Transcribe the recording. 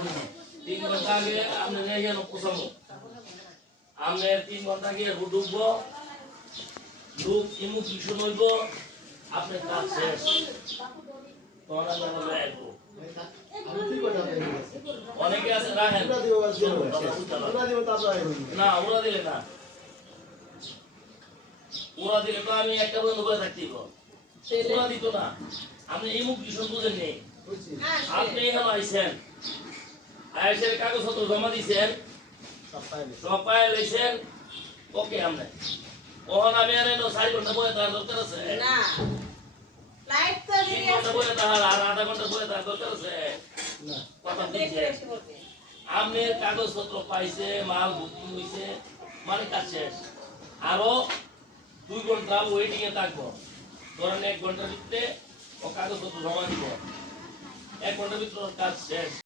3 ঘন্টা আগে আপনি রেগে পৌঁছাবো আপনি 3 ঘন্টা আগে ঢুকবো ঢুক ইমোশন হইব আপনার কাজ শেষ তখন আমরা যাইবো অনেকে আছে রাখেন না ওরা দিলে না ওরা দিলে তো আমি একটা বন্ধ করে থাকতেই ওরা দিত না আপনি ইমোশন বুঝেন নেই আপনি এখানে আইসেন আইসের কাগজপত্র জমা দিয়েছেন সব পায়ে লইছেন ওকে আমরা ওখানে আমি আর 4 ঘন্টা বয়ে তার দরকার আছে না লাইট তো দিয়ে আছে বয়ে তার আর আধা ঘন্টা বয়ে তার দরকার আছে না কথা দিচ্ছে আপনি কাগজপত্র পাইছে মাল বুকিং হইছে মানে কাজ শেষ আরো 2 ঘন্টা ওয়েটিং এ থাকবো ধরেন 1 ঘন্টার ভিতরে ও কাগজপত্র জমা দিব 1 ঘন্টার ভিতরে কাজ শেষ